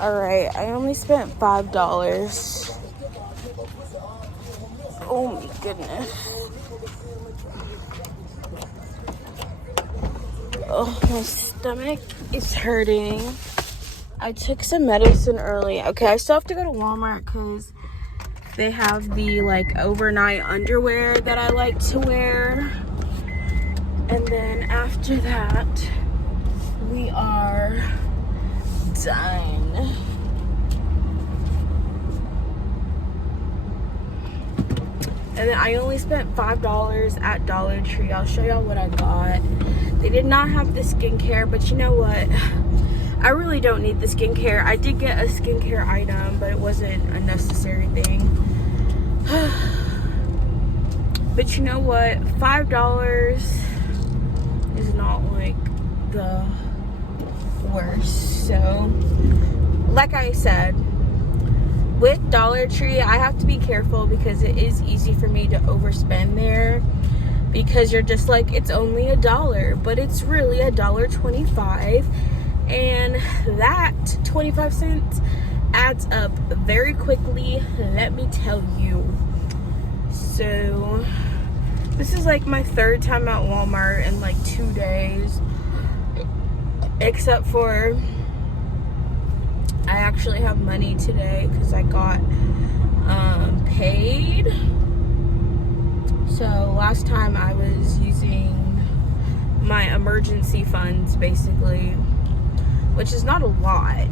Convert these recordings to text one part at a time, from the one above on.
Alright, I only spent $5. Oh my goodness. Oh, my stomach is hurting. I took some medicine early. Okay, I still have to go to Walmart because they have the like overnight underwear that I like to wear. And then after that, we are done. And then I only spent $5 at Dollar Tree. I'll show y'all what I got. They did not have the skincare, but you know what? I really don't need the skincare. I did get a skincare item, but it wasn't a necessary thing. But you know what? $5 is not like the worst. So, like I said, with Dollar Tree, I have to be careful because it is easy for me to overspend there. Because you're just like, it's only $1, but it's really $1.25. And that 25 cents adds up very quickly, let me tell you. So, this is like my third time at Walmart in like 2 days. Except for, I actually have money today because I got paid. So last time I was using my emergency funds basically, which is not a lot.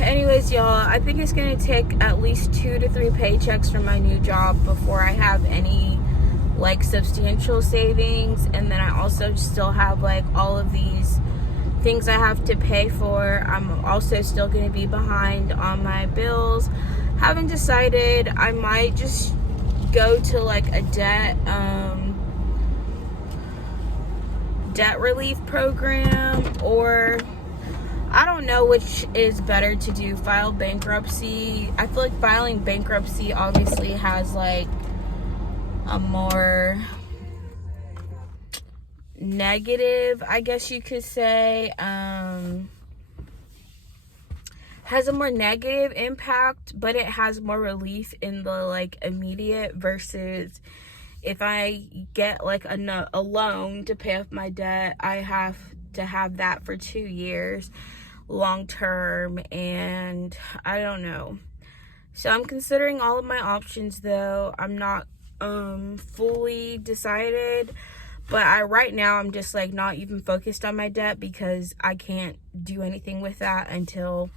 Anyways, y'all, I think it's gonna take at least 2 to 3 paychecks from my new job before I have any like substantial savings. And then I also still have like all of these things I have to pay for. I'm also still going to be behind on my bills. Haven't decided. I might just go to like a debt relief program, or I don't know which is better to do. File bankruptcy. I feel like filing bankruptcy obviously has like a more negative, I guess you could say, has a more negative impact, but it has more relief in the like immediate, versus if I get like a loan to pay off my debt, I have to have that for 2 years long term, and I don't know. So I'm considering all of my options though. I'm not fully decided. But right now, I'm just like not even focused on my debt because I can't do anything with that until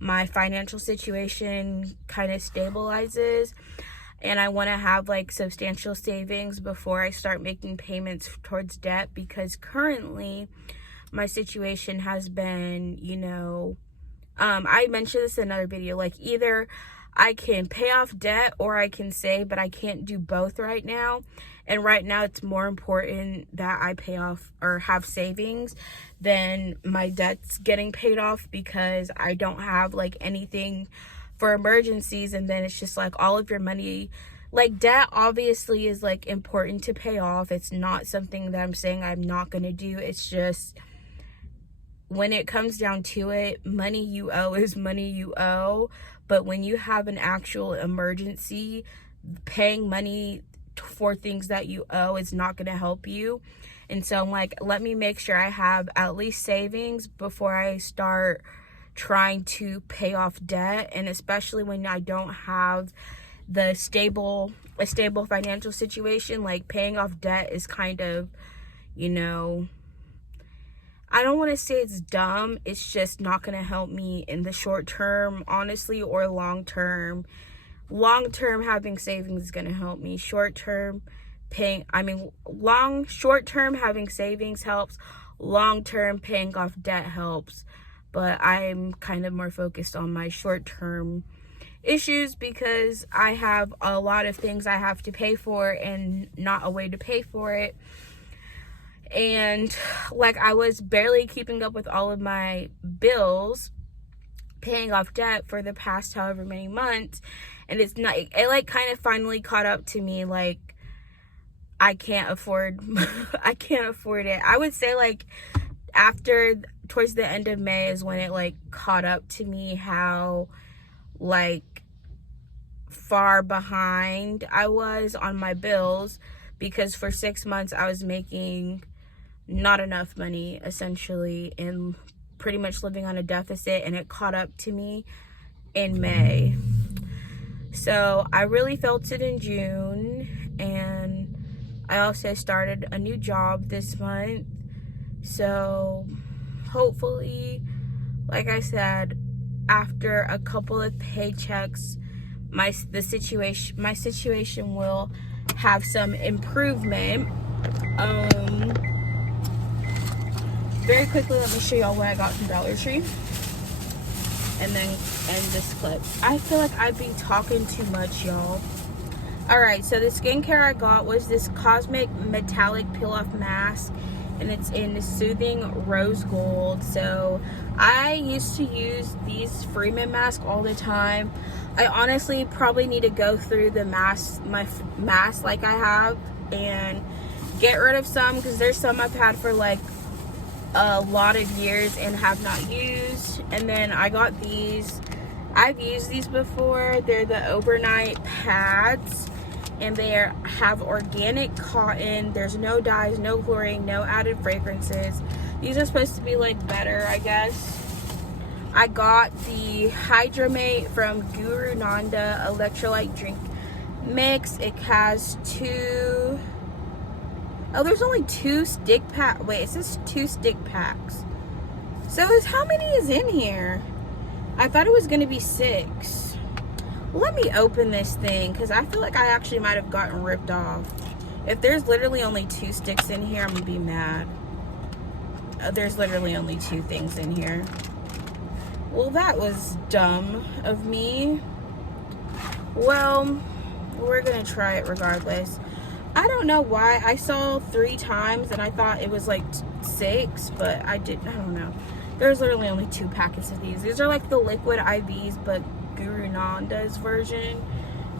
my financial situation kind of stabilizes. And I want to have like substantial savings before I start making payments towards debt, because currently my situation has been, you know, I mentioned this in another video, like either I can pay off debt or I can save, but I can't do both right now. And right now it's more important that I pay off or have savings than my debts getting paid off, because I don't have like anything for emergencies. And then it's just like all of your money, like debt obviously is like important to pay off. It's not something that I'm saying I'm not going to do. It's just when it comes down to it, money you owe is money you owe. But when you have an actual emergency, paying money for things that you owe is not going to help you. And so I'm like, let me make sure I have at least savings before I start trying to pay off debt. And especially when I don't have a stable financial situation, like paying off debt is kind of, you know, I don't want to say it's dumb. It's just not going to help me in the short term, honestly, or long term. Long term, having savings is going to help me. Short term, short term, having savings helps. Long term, paying off debt helps. But I'm kind of more focused on my short term issues because I have a lot of things I have to pay for and not a way to pay for it. And like I was barely keeping up with all of my bills, paying off debt for the past however many months. And it like kind of finally caught up to me. Like I can't afford it. I would say like after towards the end of May is when it like caught up to me how like far behind I was on my bills, because for 6 months I was making not enough money essentially and pretty much living on a deficit, and it caught up to me in May. So I really felt it in June, and I also started a new job this month. So hopefully, like I said, after a couple of paychecks, my situation will have some improvement. Very quickly, let me show y'all what I got from Dollar Tree, and then end this clip. I feel like I've been talking too much, y'all. Alright, so the skincare I got was this Cosmic Metallic Peel-Off Mask, and it's in Soothing Rose Gold. So I used to use these Freeman masks all the time. I honestly probably need to go through the mask, my mask like I have, and get rid of some, because there's some I've had for like a lot of years and have not used. And then I got these. I've used these before. They're the overnight pads, and they have organic cotton. There's no dyes, no chlorine, no added fragrances. These are supposed to be like better, I guess. I got the Hydramate from Guru Nanda electrolyte drink mix. It has two. Oh, there's only 2 stick pack. Wait, it says 2 stick packs. So how many is in here? I thought it was gonna be 6. Let me open this thing, because I feel like I actually might have gotten ripped off. If there's literally only 2 sticks in here, I'm gonna be mad. There's literally only 2 things in here. Well, that was dumb of me. Well, we're gonna try it regardless. I don't know why. I saw 3 times and I thought it was like 6, but I don't know. There's literally only 2 packets of these. These are like the liquid IVs, but Guru Nanda's version.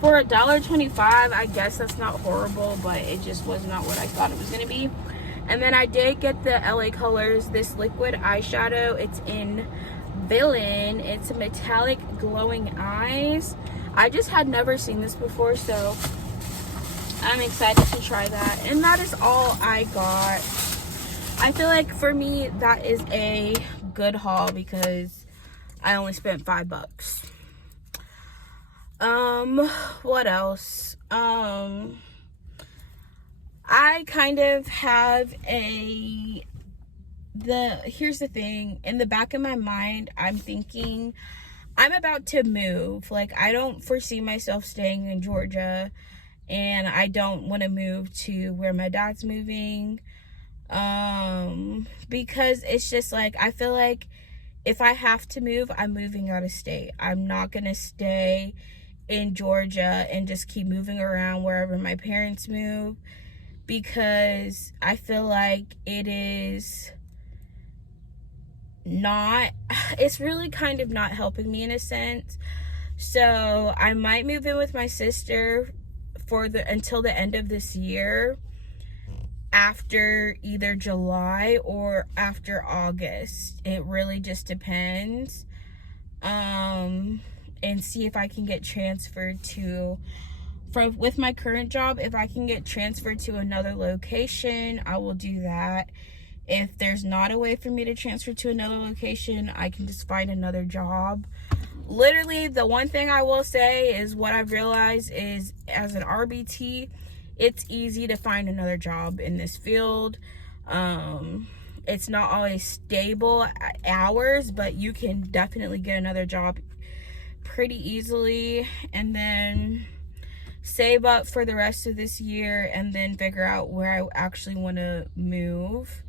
For $1.25, I guess that's not horrible, but it just was not what I thought it was gonna be. And then I did get the LA Colors, this liquid eyeshadow. It's in Villain. It's a metallic glowing eyes. I just had never seen this before, so I'm excited to try that. And that is all I got. I feel like for me that is a good haul, because I only spent $5. What else? I kind of have here's the thing. In the back of my mind, I'm thinking I'm about to move. Like, I don't foresee myself staying in Georgia, and I don't want to move to where my dad's moving, because it's just like, I feel like if I have to move, I'm moving out of state. I'm not gonna stay in Georgia and just keep moving around wherever my parents move, because I feel like it's really kind of not helping me in a sense. So I might move in with my sister until the end of this year, after either July or after August. It really just depends. And see if I can get transferred with my current job. If I can get transferred to another location, I will do that. If there's not a way for me to transfer to another location, I can just find another job. Literally, the one thing I will say is, what I've realized is, as an RBT, it's easy to find another job in this field. It's not always stable hours, but you can definitely get another job pretty easily, and then save up for the rest of this year, and then figure out where I actually want to move.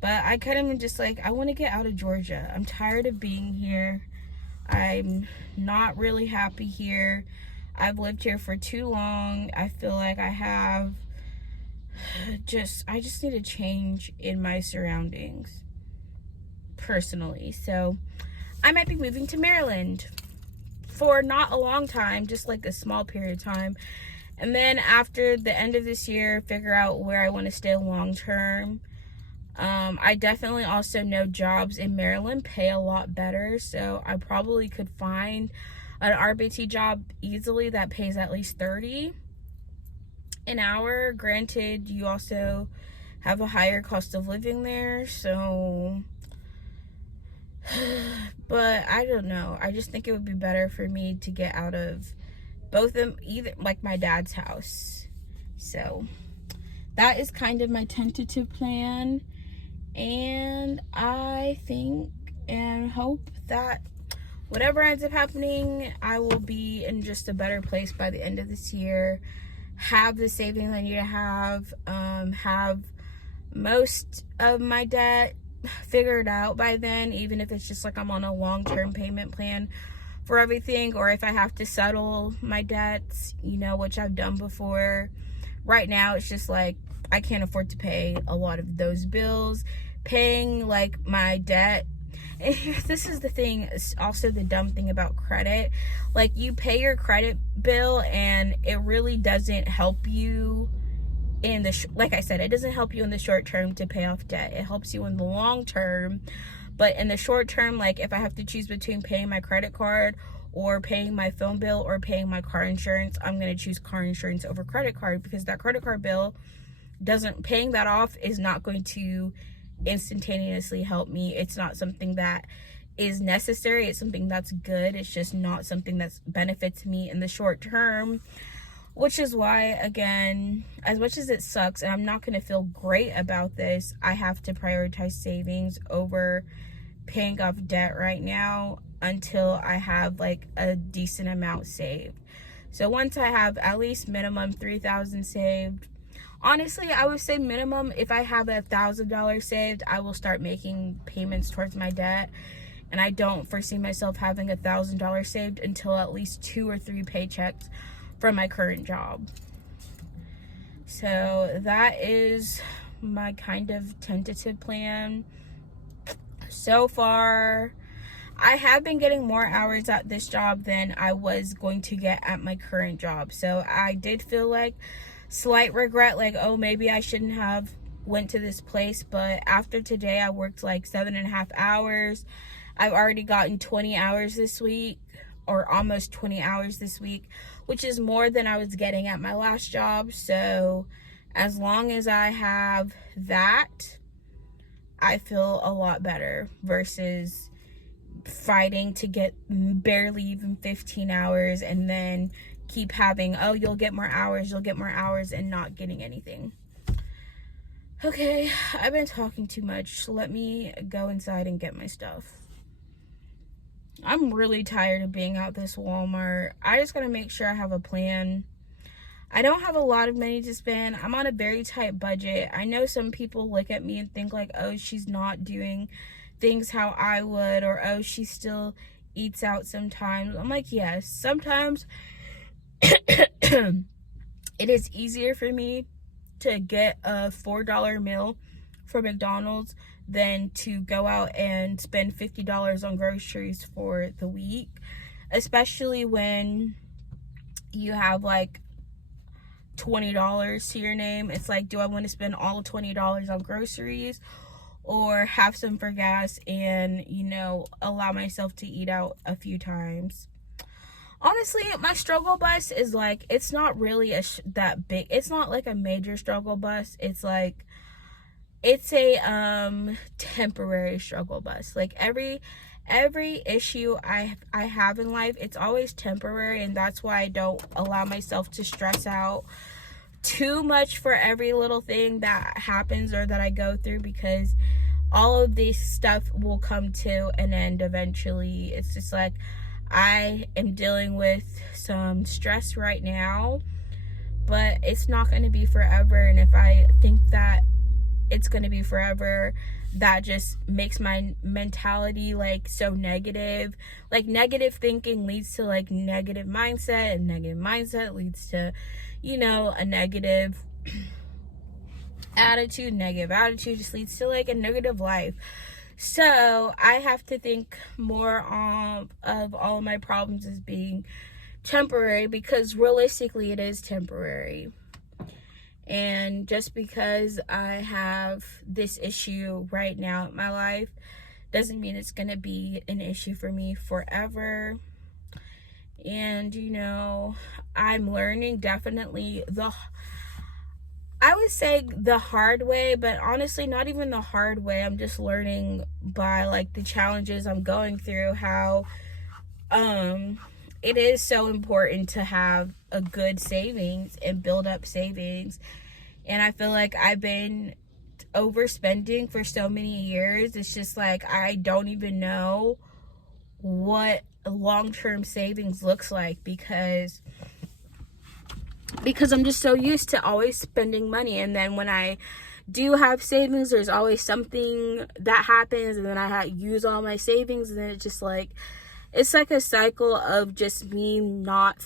But I kind of just like, I want to get out of Georgia. I'm tired of being here. I'm not really happy here. I've lived here for too long. I feel like I just need a change in my surroundings personally. So I might be moving to Maryland for not a long time, just like a small period of time. And then after the end of this year, figure out where I want to stay long term. I definitely also know jobs in Maryland pay a lot better, so I probably could find an RBT job easily that pays at least $30 an hour. Granted, you also have a higher cost of living there, so but I don't know. I just think it would be better for me to get out of both of them, either like my dad's house. So that is kind of my tentative plan, and I think and hope that whatever ends up happening, I will be in just a better place by the end of this year, have the savings I need to have most of my debt figured out by then, even if it's just like I'm on a long-term payment plan for everything, or if I have to settle my debts, you know, which I've done before. Right now, it's just like I can't afford to pay a lot of those bills. Paying like my debt, and this is the thing, also the dumb thing about credit, like you pay your credit bill and it really doesn't help you in the like I said, it doesn't help you in the short term to pay off debt. It helps you in the long term, but in the short term, like if I have to choose between paying my credit card or paying my phone bill or paying my car insurance, I'm going to choose car insurance over credit card, because that credit card bill paying that off is not going to instantaneously help me. It's not something that is necessary. It's something that's good. It's just not something that benefits me in the short term, which is why, again, as much as it sucks and I'm not going to feel great about this, I have to prioritize savings over paying off debt right now until I have like a decent amount saved. So once I have at least minimum $3,000 saved, honestly, I would say minimum, if I have $1,000 saved, I will start making payments towards my debt. And I don't foresee myself having $1,000 saved until at least 2 or 3 paychecks from my current job. So that is my kind of tentative plan. So far, I have been getting more hours at this job than I was going to get at my current job. So I did feel like slight regret, like, oh, maybe I shouldn't have went to this place. But after today, I worked like 7.5 hours. I've already gotten 20 hours this week, or almost 20 hours this week, which is more than I was getting at my last job. So as long as I have that, I feel a lot better versus fighting to get barely even 15 hours and then keep having, oh, you'll get more hours, and not getting anything. Okay, I've been talking too much. Let me go inside and get my stuff. I'm really tired of being out this Walmart. I just gotta make sure I have a plan. I don't have a lot of money to spend. I'm on a very tight budget. I know some people look at me and think like, oh, she's not doing things how I would, or oh, she still eats out sometimes. I'm like, yes, sometimes it is easier for me to get a $4 meal from McDonald's than to go out and spend $50 on groceries for the week, especially when you have like $20 to your name. It's like, do I want to spend all $20 on groceries or have some for gas and, you know, allow myself to eat out a few times? Honestly, my struggle bus is like, it's not really that big. It's not like a major struggle bus. It's like, it's a temporary struggle bus. Like every issue I have in life, it's always temporary, and that's why I don't allow myself to stress out too much for every little thing that happens or that I go through, because all of this stuff will come to an end eventually. It's just like, I am dealing with some stress right now, but it's not going to be forever. And if I think that it's going to be forever, that just makes my mentality like so negative. Like negative thinking leads to like negative mindset, and negative mindset leads to, you know, a negative attitude. Negative attitude just leads to like a negative life. So I have to think more of all of my problems as being temporary, because realistically it is temporary. And just because I have this issue right now in my life doesn't mean it's going to be an issue for me forever. And, you know, I'm learning definitely I would say the hard way, but honestly, not even the hard way. I'm just learning by like the challenges I'm going through, how it is so important to have a good savings and build up savings. And I feel like I've been overspending for so many years. It's just like I don't even know what long-term savings looks like because I'm just so used to always spending money. And then when I do have savings, there's always something that happens, and then I use all my savings, and then it's just like, it's like a cycle of just me not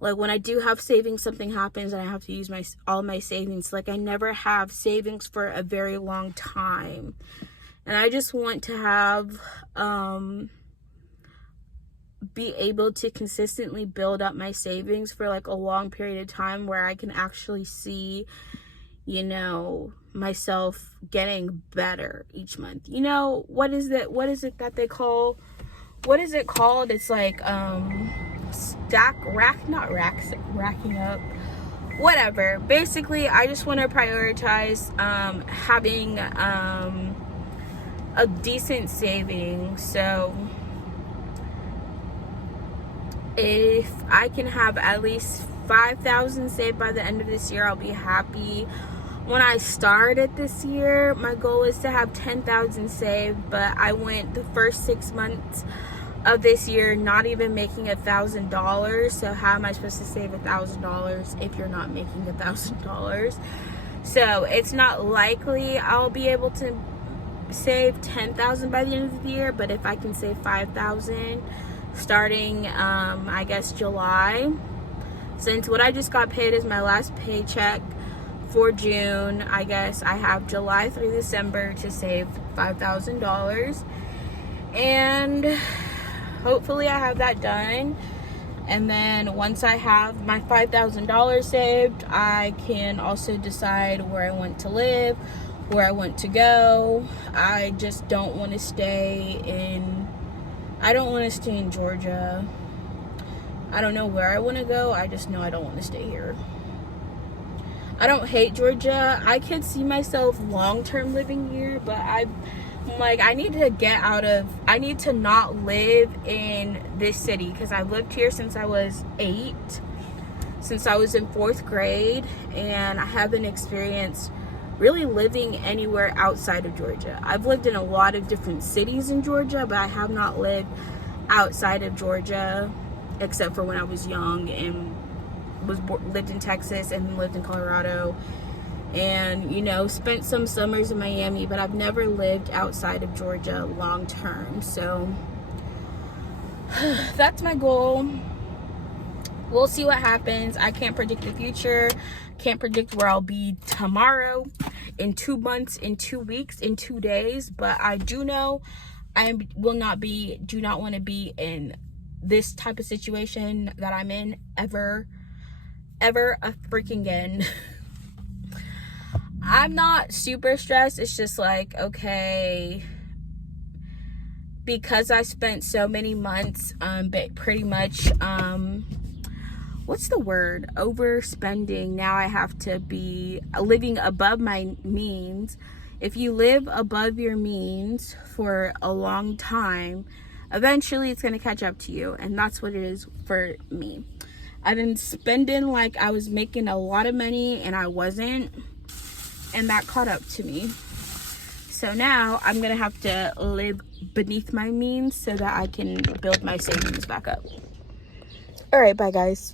like when I do have savings, something happens and I have to use all my savings. Like I never have savings for a very long time. And I just want to have be able to consistently build up my savings for like a long period of time where I can actually see, you know, myself getting better each month. You know, what is it that they call, what is it called? It's like racking up, whatever. Basically, I just want to prioritize having a decent saving. So if I can have at least $5,000 saved by the end of this year, I'll be happy. When I started this year, my goal is to have $10,000 saved, but I went the first 6 months of this year not even making $1,000. So how am I supposed to save $1,000 if you're not making $1,000? So it's not likely I'll be able to save $10,000 by the end of the year, but if I can save $5,000 starting I guess July, since what I just got paid is my last paycheck for June, I guess I have July through December to save $5,000, and hopefully I have that done. And then once I have my $5,000 saved, I can also decide where I want to live, where I want to go. I just don't want to stay in Georgia. I don't know where I want to go. I just know I don't want to stay here. I don't hate Georgia. I could see myself long-term living here, but I'm like, I need to not live in this city, because I've lived here since I was 8, since I was in 4th grade, and I haven't experienced really living anywhere outside of Georgia. I've lived in a lot of different cities in Georgia, but I have not lived outside of Georgia, except for when I was young and lived in Texas and lived in Colorado, and, you know, spent some summers in Miami, but I've never lived outside of Georgia long term. So that's my goal. We'll see what happens. I can't predict the future. Can't predict where I'll be tomorrow, in 2 months, in 2 weeks, in 2 days. But I do know I do not want to be in this type of situation that I'm in ever a freaking again. I'm not super stressed. It's just like, okay, because I spent so many months pretty much what's the word, overspending. Now I have to be living above my means. If you live above your means for a long time, eventually it's going to catch up to you, and that's what it is for me. I've been spending like I was making a lot of money and I wasn't, and that caught up to me. So now I'm gonna have to live beneath my means so that I can build my savings back up. All right, bye guys.